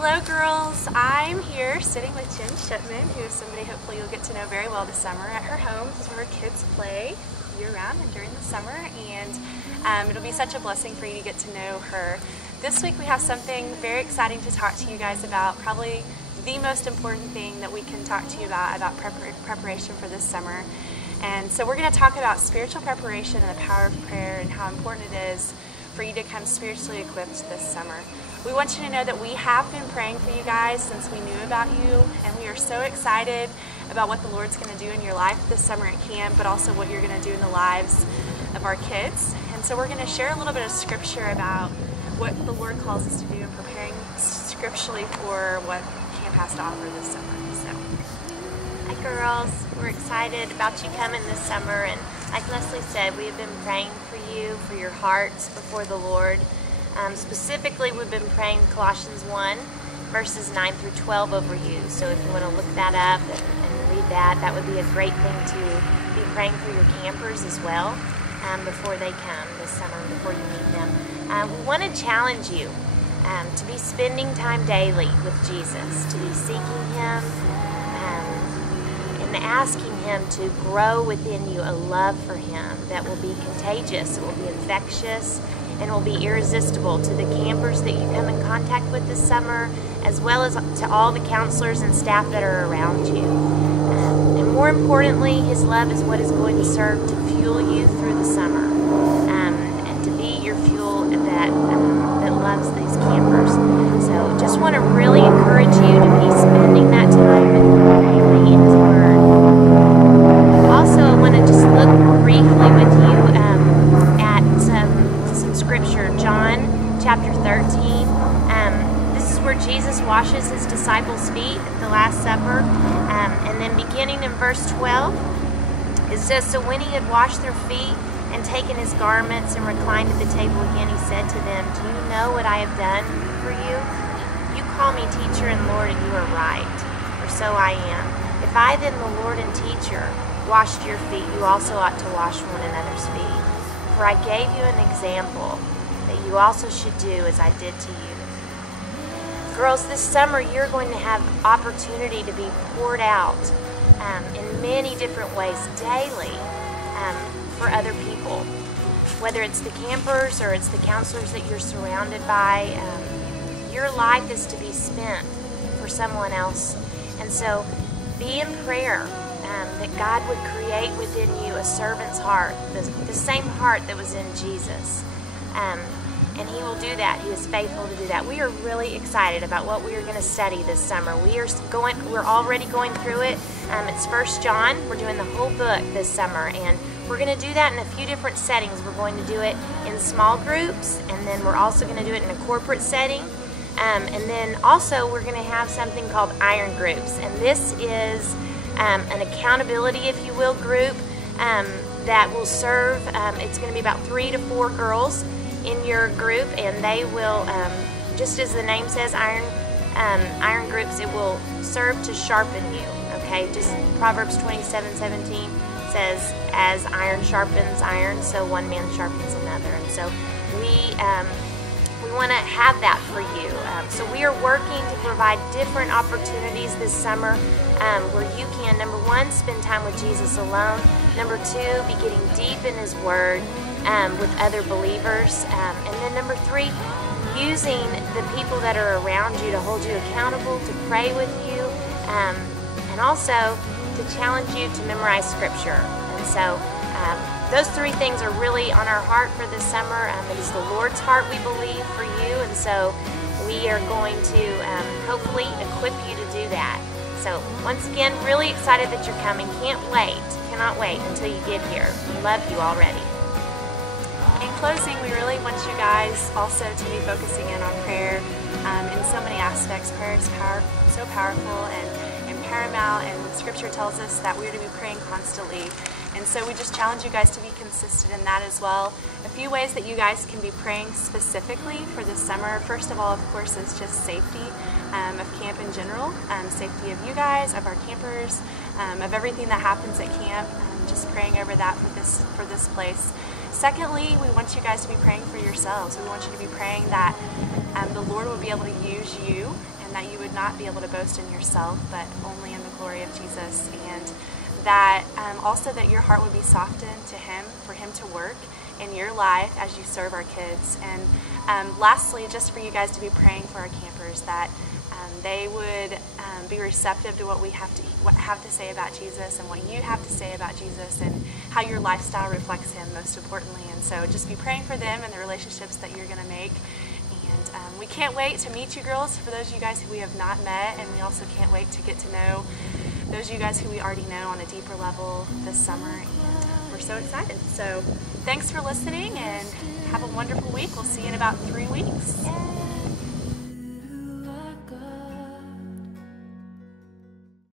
Hello girls, I'm here sitting with Jen Shipman, who is somebody hopefully you'll get to know very well this summer at her home. This is where her kids play year-round and during the summer, and it'll be such a blessing for you to get to know her. This week we have something very exciting to talk to you guys about, probably the most important thing that we can talk to you about preparation for this summer. And so we're going to talk about spiritual preparation and the power of prayer and how important it is for you to come spiritually equipped this summer. We want you to know that we have been praying for you guys since we knew about you, and we are so excited about what the Lord's going to do in your life this summer at camp, but also what you're going to do in the lives of our kids. And so we're going to share a little bit of scripture about what the Lord calls us to do in preparing scripturally for what camp has to offer this summer. Hi girls, we're excited about you coming this summer, and like Leslie said, we have been praying for you, for your hearts before the Lord. Specifically, we've been praying Colossians 1 verses 9 through 12 over you, so if you want to look that up and read that, that would be a great thing to be praying for your campers as well before they come this summer, before you meet them. We want to challenge you to be spending time daily with Jesus, to be seeking Him, and asking Him to grow within you a love for Him that will be contagious, it will be infectious, and will be irresistible to the campers that you come in contact with this summer, as well as to all the counselors and staff that are around you. And more importantly, His love is what is going to serve to fuel you through the summer, and to be your fuel that loves these campers. So just want to really encourage you to be spending that time daily in His Word. Also, I want to just look briefly with you at some scripture. John chapter 13. This is where Jesus washes His disciples' feet at the Last Supper. And then beginning in verse 12, it says, "So when He had washed their feet and taken His garments and reclined at the table again, He said to them, 'Do you know what I have done for you? You call me teacher and Lord, and you are right, for so I am. If I then, the Lord and teacher, washed your feet, you also ought to wash one another's feet. For I gave you an example that you also should do as I did to you.'" Girls, this summer you're going to have opportunity to be poured out in many different ways daily for other people. Whether it's the campers or it's the counselors that you're surrounded by, your life is to be spent for someone else. And so be in prayer that God would create within you a servant's heart, the same heart that was in Jesus. And He will do that. He is faithful to do that. We are really excited about what we are going to study this summer. We're already going through it. It's 1 John. We're doing the whole book this summer, and we're going to do that in a few different settings. We're going to do it in small groups, and then we're also going to do it in a corporate setting. And then also we're going to have something called iron groups, and this is an accountability, if you will, group that will serve. It's going to be about 3 to 4 girls in your group, and they will, just as the name says, iron groups, it will serve to sharpen you. Okay, just Proverbs 27:17 says, "As iron sharpens iron, so one man sharpens another." And so we want to have that for you. So we are working to provide different opportunities this summer where you can, number one, spend time with Jesus alone. Number two, be getting deep in His Word with other believers. And then number three, using the people that are around you to hold you accountable, to pray with you, and also to challenge you to memorize Scripture. And so those three things are really on our heart for this summer. It is the Lord's heart, we believe, for you, and so we are going to hopefully equip you to do that. So once again, really excited that you're coming. Cannot wait until you get here. We love you already. In closing, we really want you guys also to be focusing in on prayer in so many aspects. Prayer is so powerful and paramount, and Scripture tells us that we're to be praying constantly. And so we just challenge you guys to be consistent in that as well. A few ways that you guys can be praying specifically for this summer. First of all, of course, is just safety of camp in general. Safety of you guys, of our campers, of everything that happens at camp. Just praying over that for this place. Secondly, we want you guys to be praying for yourselves. We want you to be praying that the Lord will be able to use you and that you would not be able to boast in yourself, but only in the glory of Jesus, and that also that your heart would be softened to Him, for Him to work in your life as you serve our kids. And lastly, just for you guys to be praying for our campers, that they would be receptive to what we have to say about Jesus, and what you have to say about Jesus, and how your lifestyle reflects Him, most importantly. And so just be praying for them and the relationships that you're going to make. And we can't wait to meet you girls, for those of you guys who we have not met, and we also can't wait to get to know those of you guys who we already know on a deeper level this summer, and we're so excited. So thanks for listening, and have a wonderful week. We'll see you in about 3 weeks. Yay.